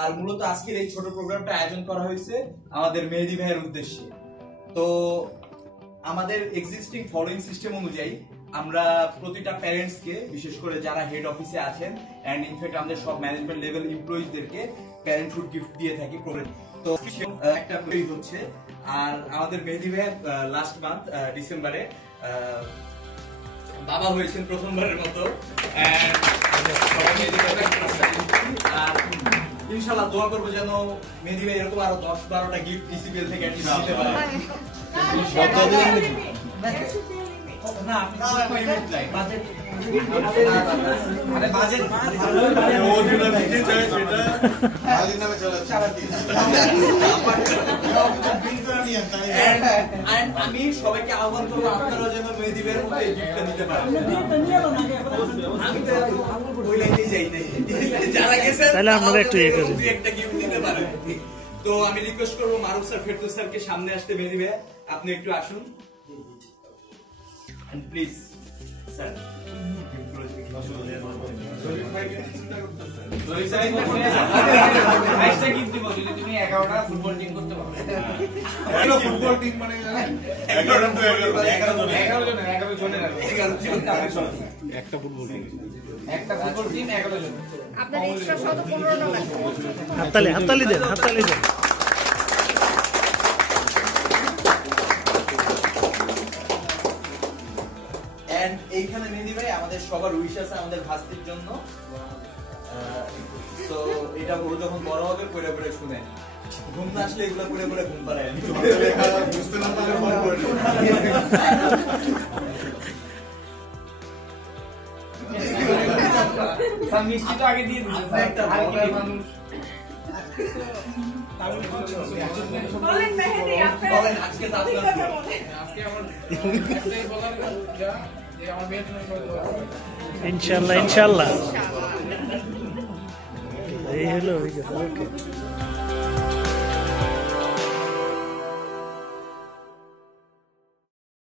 আর মূলত আজকের এই ছোট প্রোগ্রামটা আয়োজন করা হয়েছে আমাদের মেহেদী ভাইয়ের উদ্দেশ্যে। তো আমাদের এক্সিস্টিং ফলোইং সিস্টেম অনুযায়ী আমরা প্রতিটা প্যারেন্টসকে, বিশেষ করে যারা হেড অফিসে আছেন এন্ড ইনফ্যাক্ট আমাদের সব ম্যানেজমেন্ট লেভেল এমপ্লয়িজদেরকে প্যারেন্টহুড গিফট দিয়ে থাকি। তো একটা হচ্ছে, আর আমাদের মেহেদী ভাই লাস্ট মান্থ ডিসেম্বরে বাবা হয়েছেন প্রথমবারের মতো। আর ইনশাআল্লাহ দোয়া করবো যেন মেহেদী ভাই এরকম আরো 10-12টা গিফট ডিসিপিএল থেকে দিতে পারে। আমি সবাইকে আহ্বান করবো আপনারা যেন মেহেদী ভাইয়ের মতো এই গিফটটা দিতে পারেন। যারা গেছেন তাহলে আপনারা একটু একটা গিফট দিতে পারেন। তো আমি রিকোয়েস্ট করবো মারুফ স্যার, ফেরদৌস স্যারকে সামনে আসতে। মেহেদী ভাই আপনি একটু আসুন প্লিজ। স্যার ফুটবল টিম করতে পারবে। ফুটবল টিম মানে 11 জনের একটা ফুটবল টিম, একটা ফুটবল টিম 11 জন। আপনার এক্সট্রা 15 জন লাগবে। হাততালি দেন, হাততালি দেন। এইখানে মেহেদী ভাই আমাদের সবার উইশ আছে আমাদের ভাস্তির জন্য। তো এটা ও যখন বড় হবে পড়ে পড়ে শুনে, ঘুম না আসলে এগুলো পড়ে পড়ে ঘুম পাড়ায়। বুঝতে না পারলে ফোন করে মিষ্টি তো আগে দিয়ে দিচ্ছে। একটা মানুষ ইনশাআল্লাহ, ইনশাআল্লাহ। এই হলো, ওকে।